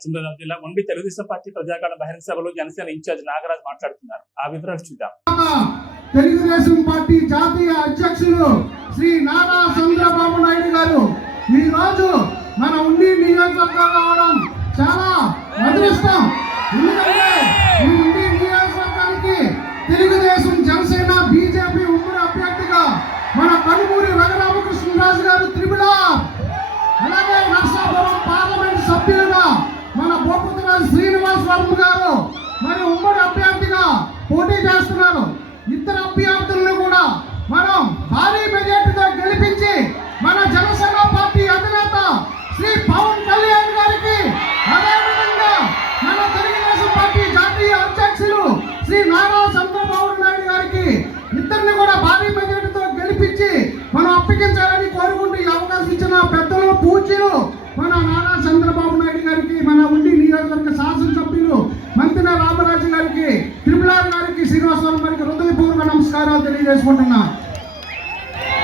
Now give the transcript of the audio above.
పశ్చిమ జిల్లా ఉండి తెలుగుదేశం పార్టీ ప్రజాకాల బహిరంగ సభలో జనసేన ఇన్ఛార్జ్ నాగరాజ్ మాట్లాడుతున్నారు. ఆ వివరాలు చూద్దాం. తెలుగుదేశం పార్టీ జాతీయ అధ్యక్షులు శ్రీ నారా శ్రీ పవన్ కళ్యాణ్ గారికి అదేవిధంగా మన తెలుగుదేశం పార్టీ జాతీయ అధ్యక్షులు శ్రీ నారా చంద్రబాబు నాయుడు గారికి ఇద్దరిని కూడా భారీ మెజార్టీతో గెలిపించి మనం అప్పగించాలని కోరుకుంటూ ఈ అవకాశం ఇచ్చిన పెద్దలు పూజలు మన నారా చంద్రబాబు నాయుడు గారికి మన ఉండి నియోజకవర్గ శాసనసభ్యులు మంత్రి రామరాజు గారికి త్రిపులార్ గారికి శ్రీనివాసరావు గారికి హృదయపూర్వక నమస్కారాలు తెలియజేసుకుంటున్నాను